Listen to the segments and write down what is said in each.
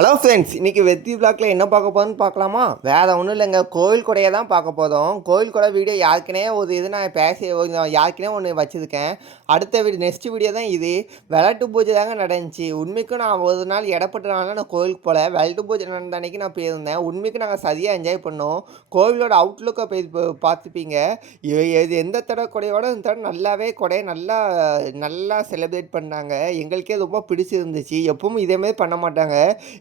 Hello friends, இன்றைக்கி வெற்றி விளாக்ல என்ன பார்க்க போகிறோன்னு பார்க்கலாமா? வேறு ஒன்றும் இல்லைங்க, கோயில் கொடையை தான் பார்க்க போதும். கோயில் கொடை வீடியோ யாருக்குனே ஒரு இது நான் யாருக்குனே ஒன்று வச்சுருக்கேன். அடுத்த நெக்ஸ்ட் வீடியோ தான் இது. விளையாட்டு பூஜை தாங்க நடந்துச்சு. உண்மைக்கும் நான் ஒரு நாள் இடப்பட்டனால நான் கோயிலுக்கு போகல. விளையாட்டு பூஜை நடந்த அன்றைக்கி நான் போயிருந்தேன். உண்மைக்கும் நாங்கள் சரியாக என்ஜாய் பண்ணோம். கோவிலோட அவுட்லுக்கை போய் பார்த்துப்பீங்க. இது எந்த தடவை கொடையோட இந்த தடவை நல்லாவே கொடையை நல்லா நல்லா செலிப்ரேட் பண்ணாங்க. எங்களுக்கே ரொம்ப பிடிச்சிருந்துச்சு. எப்பவும் இதேமாரி பண்ண மாட்டாங்க.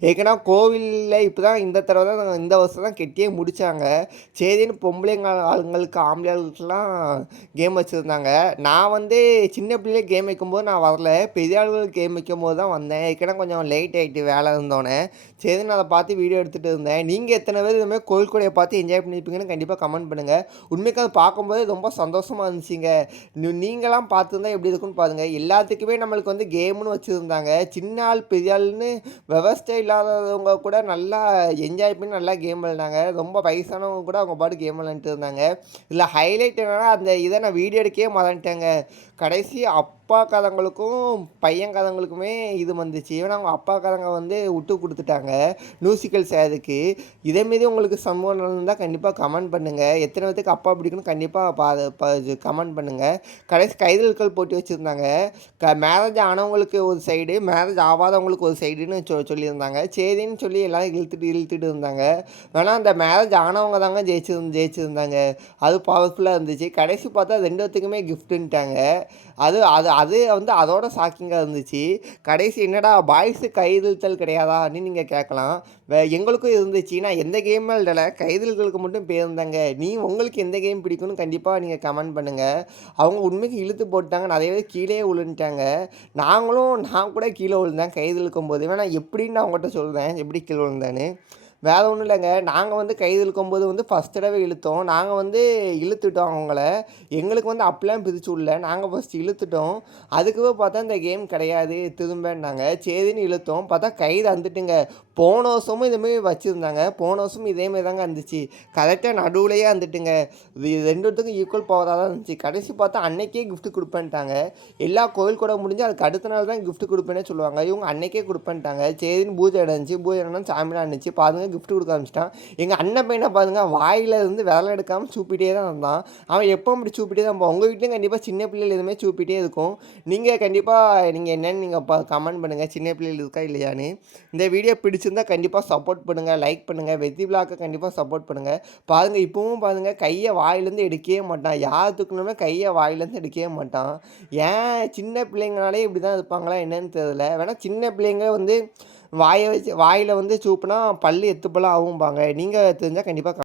ஏற்கனவே கோவிலில் இப்போ தான் இந்த தடவை தான் இந்த வருஷம் தான் கெட்டியே முடித்தாங்க. சரின்னு பொம்பளைங்க ஆளுங்களுக்கு ஆம்பளைங்களுக்கெல்லாம் கேம் வச்சுருந்தாங்க. நான் சின்ன பிள்ளையே கேம் வைக்கும்போது நான் வரல, பெரிய ஆளுகள் கேம் வைக்கும்போது தான் வந்தேன். ஏற்கனவே கொஞ்சம் லேட் ஆகிட்டு வேலை இருந்தோன்னே. சரி, நான் அதை பார்த்து வீடியோ எடுத்துகிட்டு இருந்தேன். நீங்கள் எத்தனை பேர் இதுமாதிரி கோயில் கொடையை பார்த்து என்ஜாய் பண்ணியிருப்பீங்கன்னு கண்டிப்பாக கமெண்ட் பண்ணுங்கள். உண்மைக்கு அதை பார்க்கும்போது ரொம்ப சந்தோஷமாக இருந்துச்சுங்க. நீங்களாம் பார்த்துருந்தா எப்படி இருக்குன்னு பாருங்கள். எல்லாத்துக்குமே நம்மளுக்கு கேம்னு வச்சுருந்தாங்க. சின்ன ஆள் பெரிய ஆள்னு விவசாய இல்லாதவங்க கூட நல்லா என்ஜாய் பண்ணி நல்லா கேம் விளையாண்டாங்க. ரொம்ப வயசானவங்க கூட அவங்க பாட்டு கேம் விளையாண்டுட்டு இருந்தாங்க. இதில் ஹைலைட் என்னென்னா, அந்த இதை நான் வீடியோ எடுக்கவே மறந்துட்டேங்க. கடைசி அப்பா கதைங்களுக்கும் பையன் கதைங்களுக்குமே இது வந்துச்சு. ஏன்னா அவங்க அப்பா கதைங்க விட்டு கொடுத்துட்டாங்க மியூசிக்கல் சேருக்கு. இதேமாரி உங்களுக்கு சம்பவம் இருந்தால் கண்டிப்பாக கமெண்ட் பண்ணுங்கள். எத்தனை பேருக்கு அப்பா பிடிக்குன்னு கண்டிப்பாக கமெண்ட் பண்ணுங்கள். கடைசி கைதல்கள் போட்டி வச்சுருந்தாங்க. மேரேஜ் ஆனவங்களுக்கு ஒரு சைடு, மேரேஜ் ஆகாதவங்களுக்கு ஒரு சைடுன்னு சொல்லியிருந்தாங்க. சரின்னு சொல்லி எல்லோரும் இழுத்துட்டு இருந்தாங்க. வேணால் அந்த மேரேஜ் ஆனவங்க தாங்க ஜெயிச்சிருந்தாங்க. அது பவர்ஃபுல்லாக இருந்துச்சு. கடைசி பார்த்தா 2 பேத்துக்குமே கிஃப்ட்டுன்ட்டாங்க. அது அது அது அதோட ஷாக்கிங்காக இருந்துச்சு. கடைசி என்னடா பாய்ஸு கைதழுத்தல் கிடையாதா அப்படின்னு நீங்கள் கேட்கலாம். எங்களுக்கும் இருந்துச்சு. நான் எந்த கேமும் இல்லைல, கைதல்களுக்கு மட்டும் போயிருந்தாங்க. உங்களுக்கு எந்த கேம் பிடிக்கும்னு கண்டிப்பாக நீங்கள் கமெண்ட் பண்ணுங்கள். அவங்க உண்மைக்கு இழுத்து போட்டாங்க, நிறைய பேர் கீழே விழுந்துட்டாங்க. நான் கூட கீழே விழுந்தேன் கைதழுக்கும் போது. வேணா எப்படின்னு நான் அவங்ககிட்ட சொல்கிறேன், எப்படி கீழே விழுந்தேன்னு. வேறு ஒன்றும் இல்லைங்க, நாங்கள் கை இழுக்கும்போது ஃபஸ்ட் தடவை இழுத்தோம். நாங்கள் இழுத்துட்டோம் அவங்கள. எங்களுக்கு அப்படிலாம் பிரித்து விடல. நாங்கள் ஃபஸ்ட்டு இழுத்துட்டோம். அதுக்குவே பார்த்தா இந்த கேம் கிடையாது திரும்பன்னாங்க. சரின்னு இழுத்தோம். பார்த்தா கைது வந்துட்டுங்க. போன வருஷமும் இதேமாரி வச்சுருந்தாங்க. போன வருஷமும் இதேமாரி தாங்க இருந்துச்சு. கரெக்டாக நடுவுலையே வந்துட்டுங்க. இது 2த்துக்கும் ஈக்குவல் பவராக தான் இருந்துச்சு. கடைசி பார்த்தா அன்னைக்கே கிஃப்ட் கொடுப்பேன்ட்டாங்க. எல்லா கோயில் கூட முடிஞ்சு அதுக்கு அடுத்த நாள் தான் கிஃப்ட் கொடுப்பேனே சொல்லுவாங்க. இவங்க அன்னைக்கே கொடுப்பேன்ட்டாங்க. சரின்னு பூஜை நடந்துச்சு. பூஜை நடந்து சாமிலாம் இருந்துச்சு. பாருங்கள், கிஃப்ட் கொடுக்க ஆரம்பிச்சிட்டான். எங்கள் அண்ணன் பையனை பாருங்கள், வாயில் இருந்து விரல் எடுக்காமல் சூப்பிட்டே தான் இருந்தான். அவன் எப்போ அப்படி சூப்பிட்டே தான் இருப்பான். உங்கள் வீட்லேயும் கண்டிப்பாக சின்ன பிள்ளைகள் எதுவுமே சூப்பிட்டே இருக்கும். நீங்கள் கண்டிப்பாக என்னென்னு நீங்கள் கமெண்ட் பண்ணுங்கள், சின்ன பிள்ளைகள் இருக்கா இல்லையான்னு. இந்த வீடியோ பிடிச்சிருந்தால் கண்டிப்பாக சப்போர்ட் பண்ணுங்கள், லைக் பண்ணுங்கள். வெற்றி விழாக்க கண்டிப்பாக சப்போர்ட் பண்ணுங்கள். பாருங்கள், இப்போவும் பாருங்கள், கையை வாயிலேருந்து எடுக்கவே மாட்டான். யார் தூக்கணுமே கையை வாயிலேருந்து எடுக்கவே மாட்டான். ஏன் சின்ன பிள்ளைங்கனாலே இப்படி தான் இருப்பாங்களா என்னன்னு தெரியல. வேணால் சின்ன பிள்ளைங்க வாயில் சூப்புனா பல்லு எத்துப்பெல்லாம் ஆகும்பாங்க. நீங்கள் தெரிஞ்சால் கண்டிப்பாக